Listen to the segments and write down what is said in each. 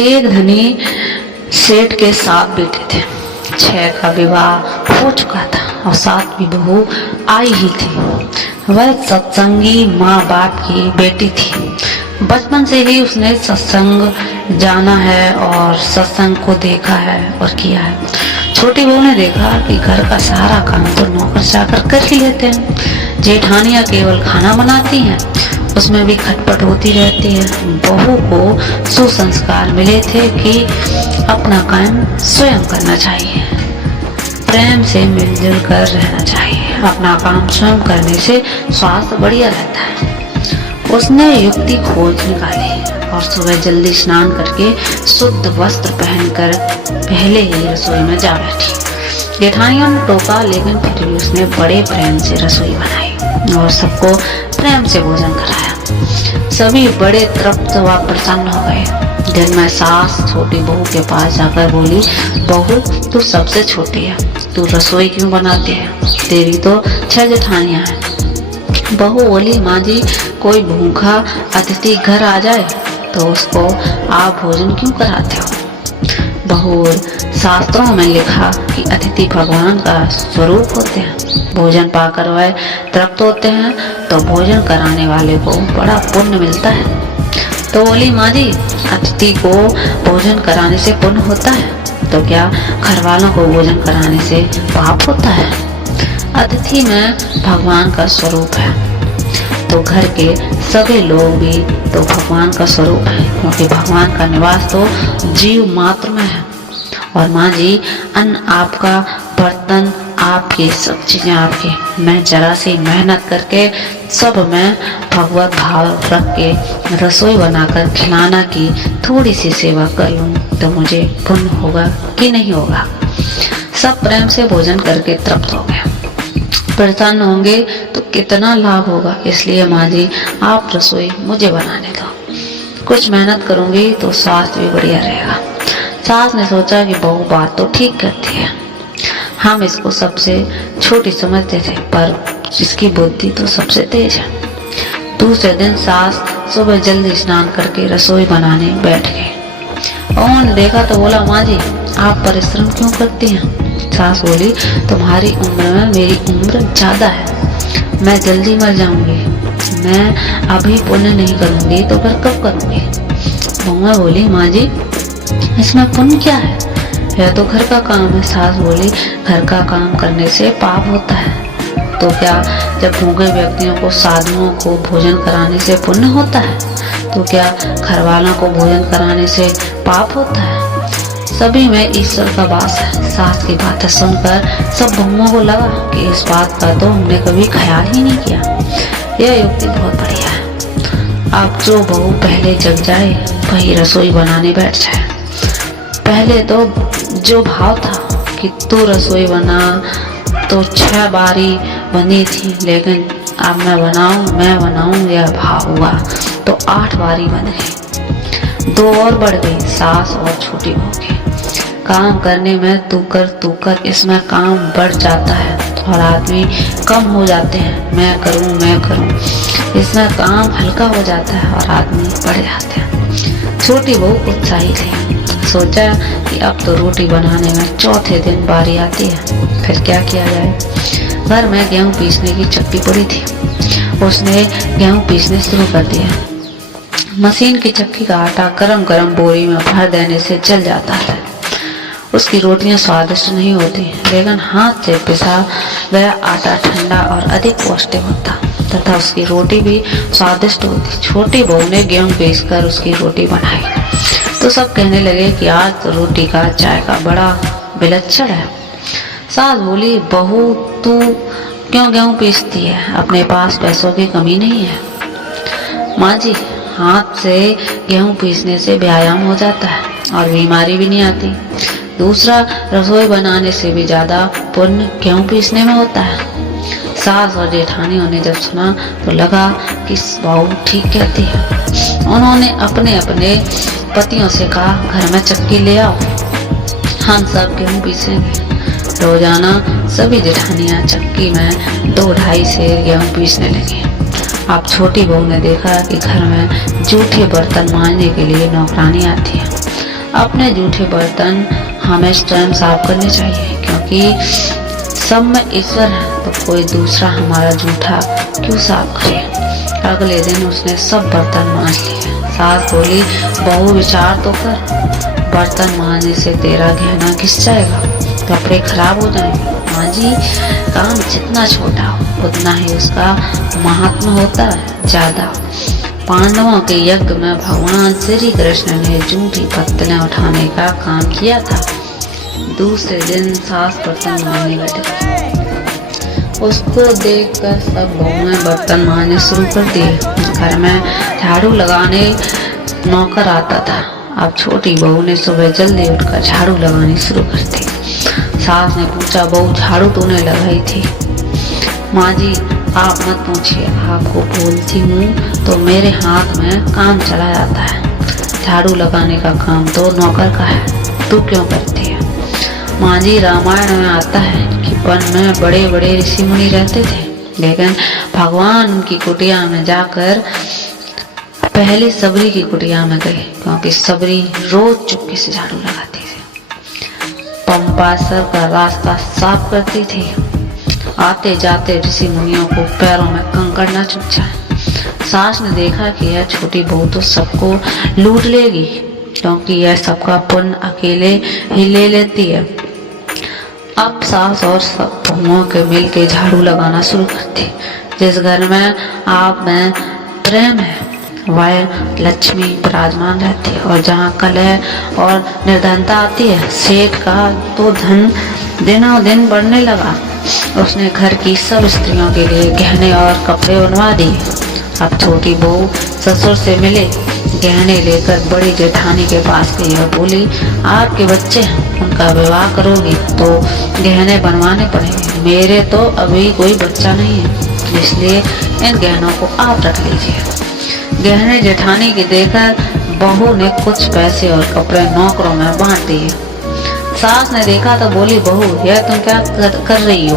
एक धनी सेठ के 7 बेटे थे। 6 का विवाह हो चुका था और 7वीं बहू आई ही थी। वह सत्संगी माँ बाप की बेटी थी। बचपन से ही उसने सत्संग जाना है और सत्संग को देखा है और किया है। छोटी बहू ने देखा कि घर का सारा काम तो नौकर चाकर कर ही लेते हैं, जेठानियाँ केवल खाना बनाती हैं, उसमें भी खटपट होती रहती है। बहू को सुसंस्कार मिले थे कि अपना काम स्वयं करना चाहिए, प्रेम से मिलजुल कर रहना चाहिए। अपना काम स्वयं करने से स्वास्थ्य बढ़िया रहता है। उसने युक्ति खोज निकाली और सुबह जल्दी स्नान करके शुद्ध वस्त्र पहनकर पहले ही रसोई में जा बैठी। जेठानियों ने टोका, लेकिन फिर भी उसने बड़े प्रेम से रसोई बनाई और सबको प्रेम से भोजन कराया। सभी बड़े तृप्त व प्रसन्न हो गए। दिन में सास छोटी बहू के पास जाकर बोली, बहू तू सबसे छोटी है, तू रसोई क्यों बनाती है? तेरी तो 6 जेठानियां हैं। बहू बोली, माँ जी कोई भूखा अतिथि घर आ जाए तो उसको आप भोजन क्यों कराते हो? बहू, शास्त्रों में लिखा कि अतिथि भगवान का स्वरूप होते हैं, भोजन पाकर वह तृप्त होते हैं तो भोजन कराने वाले को बड़ा पुण्य मिलता है। तो बोली, माँ जी अतिथि को भोजन कराने से पुण्य होता है तो क्या घर वालों को भोजन कराने से पाप होता है? अतिथि में भगवान का स्वरूप है तो घर के सभी लोग भी तो भगवान का स्वरूप है, क्योंकि भगवान का निवास तो जीव मात्र में है। और माँ जी अन्न आपका, बर्तन आपके, सब चीजें आपकी। मैं जरा सी मेहनत करके सब में भगवत भाव रख के रसोई बनाकर खिलाना की थोड़ी सी सेवा कर लूँ तो मुझे पुण्य होगा कि नहीं होगा? सब प्रेम से भोजन करके तृप्त हो गए। प्रसन्न होंगे तो कितना लाभ होगा। इसलिए माँ जी आप रसोई मुझे बनाने दो, कुछ मेहनत करूंगी तो स्वास्थ्य भी बढ़िया रहेगा। सास ने सोचा कि बहू बात तो ठीक करती है, हम इसको सबसे छोटी समझते थे पर इसकी बुद्धि तो सबसे तेज है। दूसरे दिन सास सुबह जल्दी स्नान करके रसोई बनाने बैठ गए। उन्होंने देखा तो बोला, माँ जी आप परिश्रम क्यों करती हैं? सास बोली, तुम्हारी उम्र में मेरी उम्र ज्यादा है, मैं जल्दी मर जाऊंगी, मैं अभी पुण्य नहीं करूंगी तो फिर कब करूंगी? बहू बोली, माँ जी इसमें पुण्य क्या है, यह तो घर का काम है। सास बोली, घर का काम करने से पाप होता है तो क्या जब भूखे व्यक्तियों को, साधुओं को भोजन कराने से पुण्य होता है तो क्या घर वालों को भोजन कराने से पाप होता है? सभी में ईश्वर का वास है। सास की बातें सुनकर सब बहुओं को लगा कि इस बात का तो हमने कभी ख्याल ही नहीं किया, यह युक्ति बहुत बढ़िया है। अब जो बहू पहले जग जाए वही रसोई बनाने बैठ जाए। पहले तो जो भाव था कि तू रसोई बना तो 6 बारी बनी थी, लेकिन अब मैं बनाऊं यह भाव हुआ तो 8 बारी बन गई। 2 और बढ़ गई, सास और छोटी बहू की। काम करने में तू कर इसमें काम बढ़ जाता है और आदमी कम हो जाते हैं। मैं करूं इसमें काम हल्का हो जाता है और आदमी बढ़ जाते हैं। छोटी बहू उत्साही थी, सोचा कि अब तो रोटी बनाने में चौथे दिन बारी आती है, फिर क्या किया जाए। घर में गेहूं पीसने की चक्की पड़ी थी, उसने गेहूं पीसने शुरू कर दिया। मशीन की चक्की का आटा गरम गरम बोरी में भर देने से जल जाता है। उसकी रोटियां स्वादिष्ट नहीं होती, लेकिन हाथ से पिसा गया आटा ठंडा और अधिक पौष्टिक होता तथा उसकी रोटी भी स्वादिष्ट होती। छोटी बहू ने गेहूं पीसकर उसकी रोटी बनाई तो सब कहने लगे कि आज तो रोटी का जायका बड़ा विलक्षण है। सास बोली, बहू तू क्यों गेहूं पीसती है, अपने पास पैसों की कमी नहीं है? माँ जी हाथ से गेहूं पीसने से व्यायाम हो जाता है और बीमारी भी नहीं आती। दूसरा, रसोई बनाने से भी ज्यादा पुण्य गेहूं पीसने में होता है। सास और जेठानियों ने जब सुना तो लगा कि बहू ठीक कहती है। उन्होंने अपने अपने पतियों से कहा, घर में चक्की ले आओ, हम सब गेहूं पीसेंगे। रोजाना सभी जेठानियां चक्की में 2-2.5 सेर गेहूं पीसने लगी। अब छोटी बहू ने देखा कि घर में जूठे बर्तन मांजने के लिए नौकरानी आती है अपने जूठे बर्तन हमें स्वयं साफ करने चाहिए, क्योंकि सब में ईश्वर है तो कोई दूसरा हमारा जूठा क्यों साफ करे। अगले दिन उसने सब बर्तन मांज लिए। सास बोली, बहू विचार तो कर, बर्तन मांजने से तेरा गहना घिस जाएगा, कपड़े खराब हो जाएंगे। माँ जी, काम जितना छोटा हो उतना ही उसका महात्मा होता है ज्यादा। पांडवों के यज्ञ में भगवान श्री कृष्ण ने जूठी पत्तलें उठाने का काम किया था। दूसरे दिन सास बर्तन मांजने बैठे। उसको देखकर सब बहुएं बर्तन मांजने शुरू कर दिए। घर में झाड़ू लगाने नौकर आता था। अब छोटी बहू ने सुबह जल्दी उठकर झाड़ू लगानी शुरू कर दी। सास ने पूछा, बहू झाड़ू तूने लगाई थी? माँ जी, आप मत पूछिए, आपको बोलती हूँ तो मेरे हाथ में काम चला जाता है। झाड़ू लगाने का काम तो नौकर का है, तू क्यों करती है? माँ जी, रामायण में आता है कि वन में बड़े बड़े ऋषि मुनि रहते थे, लेकिन भगवान उनकी कुटिया में जाकर पहले सबरी की कुटिया में गए, क्योंकि सबरी रोज चुपके से झाड़ू लगाती थी, पंपासर का रास्ता साफ करती थी। आते जाते ऋषि मुनियों को पैरों में कंकड़ न चुभ जाए। सास ने देखा कि यह छोटी बहू तो सबको लूट लेगी, क्योंकि यह सबका पुण्य अकेले ही ले लेती है। अब सास और सब बहुओं के मिल के झाड़ू लगाना शुरू करती। जिस घर में आप में प्रेम है वह लक्ष्मी विराजमान रहती है, और जहाँ कलह और निर्धनता आती है, सेठ का तो धन दिनों दिन बढ़ने लगा। उसने घर की सब स्त्रियों के लिए गहने और कपड़े बनवा दिए। अब छोटी बहू ससुर से मिले, गहने लेकर बड़ी जेठानी के पास गई और बोली, आपके बच्चे हैं, उनका विवाह करोगी तो गहने बनवाने पड़ेंगे। मेरे तो अभी कोई बच्चा नहीं है, इसलिए इन गहनों को आप रख लीजिए। गहने जेठानी की देखकर बहू ने कुछ पैसे और कपड़े नौकरों में बांट दिए। सास ने देखा तो बोली, बहू, यह तुम क्या कर रही हो?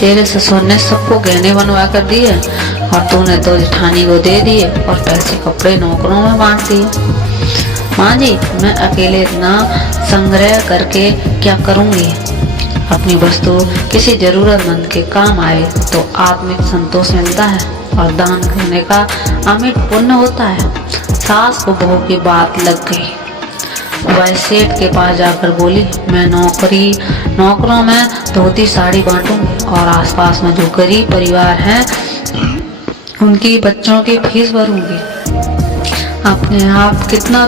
तेरे ससुर ने सबको गहने बनवा कर दिए और तूने तो जेठानी को दे दिए और पैसे कपड़े नौकरों में बांट दिए। माँ जी, मैं अकेले इतना संग्रह करके क्या करूँगी? अपनी वस्तु किसी जरूरतमंद के काम आए तो आत्मिक संतोष मिलता है और दान करने का अमिट पुण्य होता है। सास को बहू की बात लग गई। वह सेठ के पास जाकर बोली, मैं नौकरों में धोती साड़ी बांटूंगी और आसपास में जो गरीब परिवार हैं उनकी बच्चों की फीस भरूंगी। अपने आप कितना